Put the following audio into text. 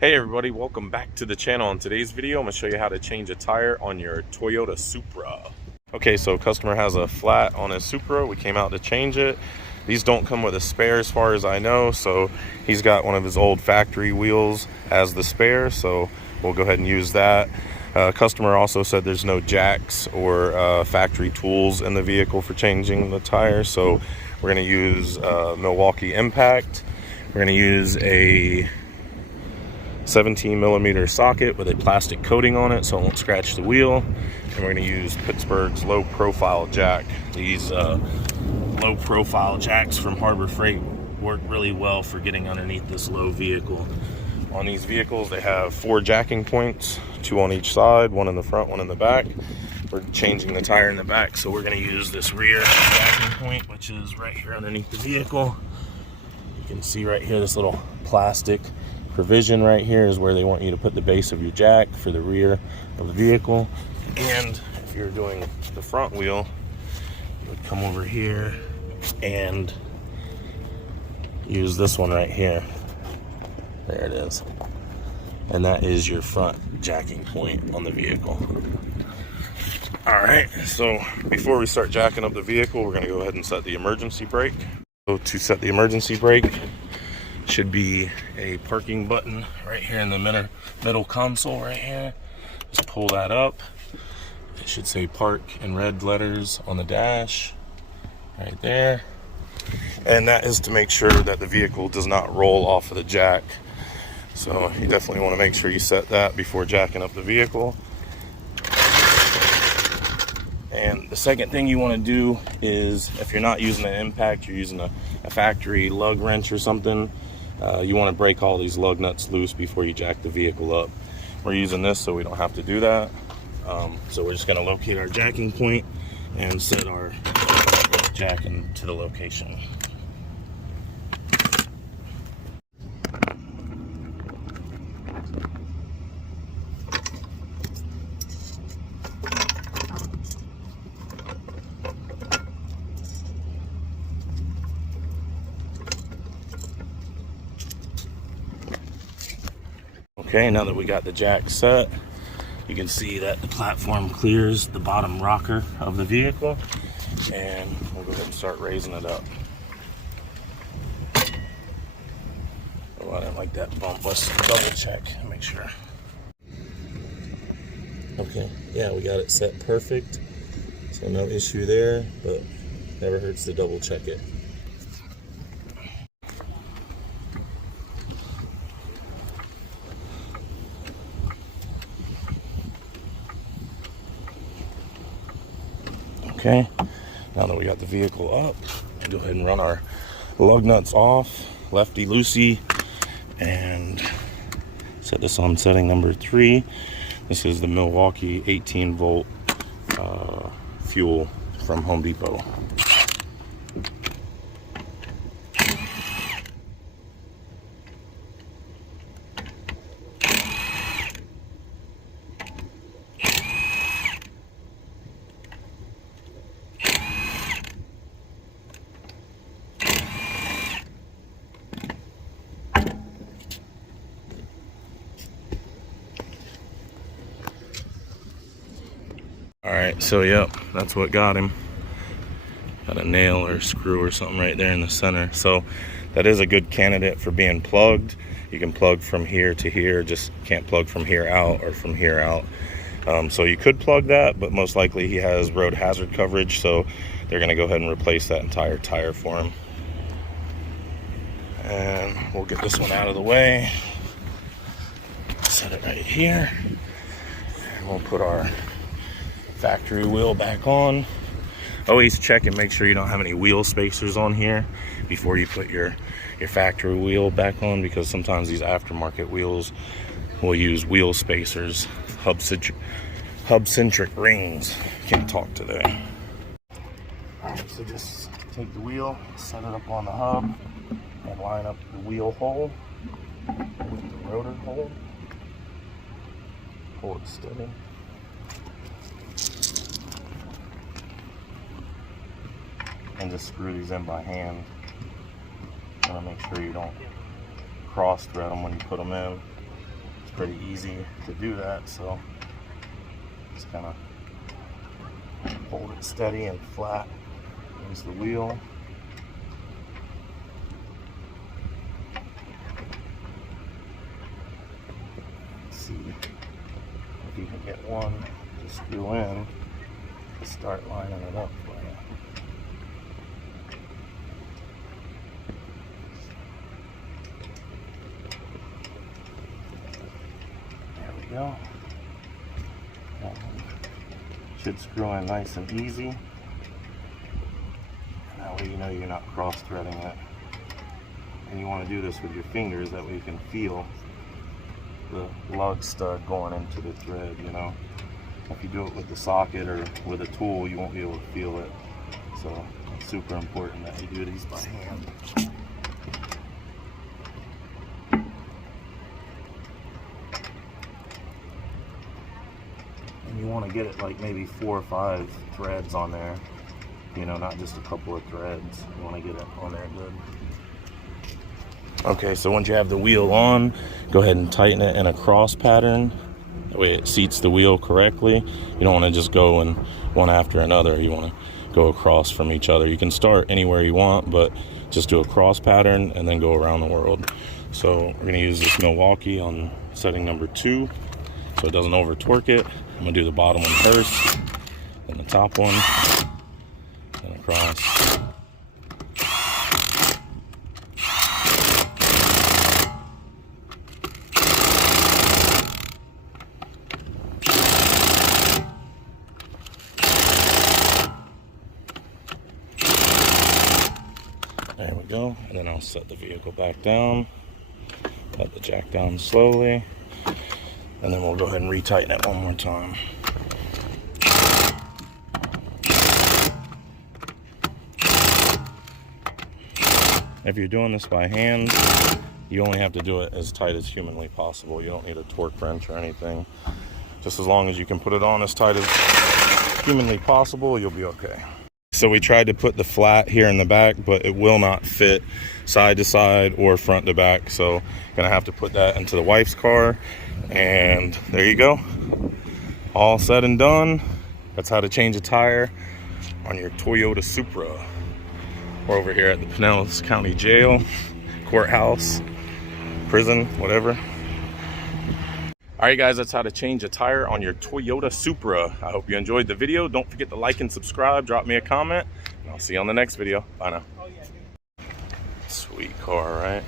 Hey everybody, welcome back to the channel. In today's video, I'm going to show you how to change a tire on your Toyota Supra. Okay, so customer has a flat on his Supra. We came out to change it. These don't come with a spare as far as I know, so he's got one of his old factory wheels as the spare, so we'll go ahead and use that. Customer also said there's no jacks or factory tools in the vehicle for changing the tire, so we're going to use Milwaukee Impact. We're going to use a 17 millimeter socket with a plastic coating on it so it won't scratch the wheel, and we're going to use Pittsburgh's low profile jack. These low profile jacks from Harbor Freight work really well for getting underneath this low vehicle. On these vehicles they have 4 jacking points, 2 on each side, 1 in the front, 1 in the back. We're changing the tire in the back, so we're going to use this rear jacking point, which is right here underneath the vehicle. You can see right here this little plastic provision right here is where they want you to put the base of your jack for the rear of the vehicle. And if you're doing the front wheel, you would come over here and use this one right here. There it is. And that is your front jacking point on the vehicle. Alright, so before we start jacking up the vehicle, we're going to go ahead and set the emergency brake. So to set the emergency brake, should be a parking button right here in the middle console right here. Just pull that up. It should say park in red letters on the dash right there. And that is to make sure that the vehicle does not roll off of the jack. So you definitely want to make sure you set that before jacking up the vehicle. And the second thing you want to do is, if you're not using an impact, you're using a factory lug wrench or something, you want to break all these lug nuts loose before you jack the vehicle up. We're using this so we don't have to do that. So we're just going to locate our jacking point and set our jack into the location. Okay, now that we got the jack set, you can see that the platform clears the bottom rocker of the vehicle, and we'll go ahead and start raising it up. Oh, I didn't like that bump. Let's double check and make sure. Okay, yeah, we got it set perfect, so no issue there, but never hurts to double check it. Okay, now that we got the vehicle up, we'll go ahead and run our lug nuts off, lefty loosey, and set this on setting number 3. This is the Milwaukee 18 volt fuel from Home Depot. Alright, so yep, that's what got him. Got a nail or a screw or something right there in the center. So that is a good candidate for being plugged. You can plug from here to here, just can't plug from here out or from here out. So you could plug that, but most likely he has road hazard coverage, so they're going to go ahead and replace that entire tire for him. And we'll get this one out of the way. Set it right here. And we'll put our factory wheel back on. Always check and make sure you don't have any wheel spacers on here before you put your factory wheel back on, because sometimes these aftermarket wheels will use wheel spacers, hub-centric rings. Can't talk today. Alright, so just take the wheel, set it up on the hub, and line up the wheel hole with the rotor hole. Hold it steady. And just screw these in by hand. You want to make sure you don't cross thread them when you put them in. pretty easy to do that, so just kind of hold it steady and flat against the wheel. Let's see if you can get one to screw in to start lining it up for you. There we go. Should screw in nice and easy. That way you know you're not cross-threading it. And you want to do this with your fingers, that way you can feel the lug stud going into the thread, you know. If you do it with the socket or with a tool, you won't be able to feel it. So it's super important that you do these by hand. And you want to get it like maybe 4 or 5 threads on there, you know, not just a couple of threads. You want to get it on there good. Okay, so once you have the wheel on, go ahead and tighten it in a cross pattern. That way it seats the wheel correctly. You don't want to just go in one after another. You want to go across from each other. You can start anywhere you want, but just do a cross pattern and then go around the world. So we're going to use this Milwaukee on setting number 2 so it doesn't over torque it. I'm going to do the bottom one first, then the top one, and across. There we go, and then I'll set the vehicle back down, let the jack down slowly, and then we'll go ahead and retighten it one more time. If you're doing this by hand, you only have to do it as tight as humanly possible. You don't need a torque wrench or anything. Just as long as you can put it on as tight as humanly possible, you'll be okay. So we tried to put the flat here in the back, but it will not fit side to side or front to back. So gonna have to put that into the wife's car. And there you go. All said and done. That's how to change a tire on your Toyota Supra. We're over here at the Pinellas County Jail, courthouse, prison, whatever. All right, guys, that's how to change a tire on your Toyota Supra. I hope you enjoyed the video. Don't forget to like and subscribe. Drop me a comment, and I'll see you on the next video. Bye now. Sweet car, right?